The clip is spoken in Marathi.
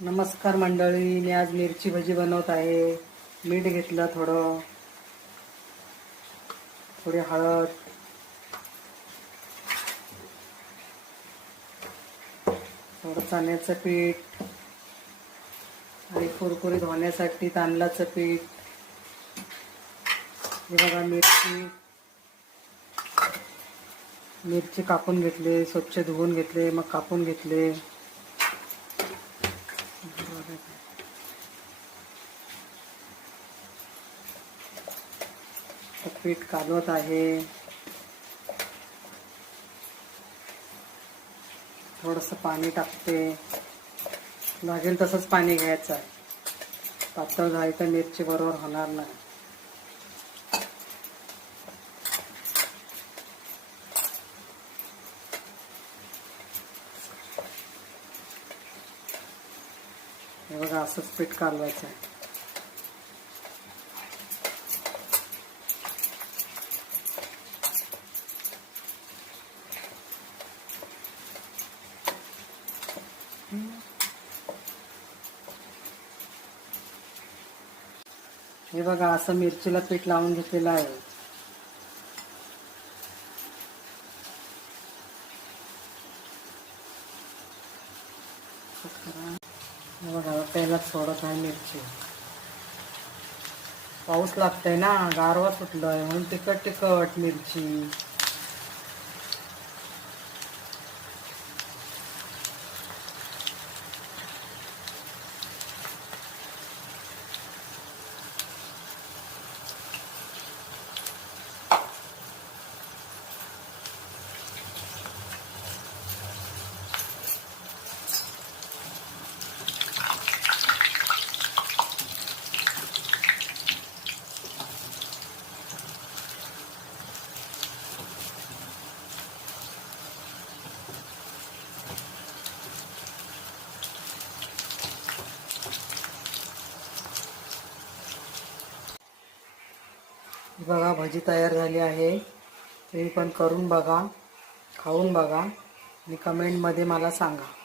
नमस्कार मंडळी, मी आज मिरची भजी बनवत आहे. मीठ घेतलं, थोडी हळद, थोडं चण्याचं पीठ आणि कुरकुरीत होण्यासाठी तांदळाचं पीठ. हे बघा, मिरची कापून घेतले, स्वच्छ धुवून घेतले, मग कापून घेतले. पीठ कालवत आहे. थोडंसं पाणी टाकते, लागेल तसंच पाणी घ्यायचं आहे. पातळ झाली तर मिरची बरोबर होणार नाही. हे बघा, असंच पीठ कालवायचं आहे. हे बघा, असं मिरचीला पीठ लावून घेतलेलं आहे. हे बघा, पहिला सोडत आहे मिरची. पाऊस लागतंय ना, गारवा सुटलंय म्हणून तिखट मिरची. बघा, भजी तयार झाली आहे. तुम्ही पण करून बघा, खाऊन बघा आणि कमेंटमध्ये मला सांगा.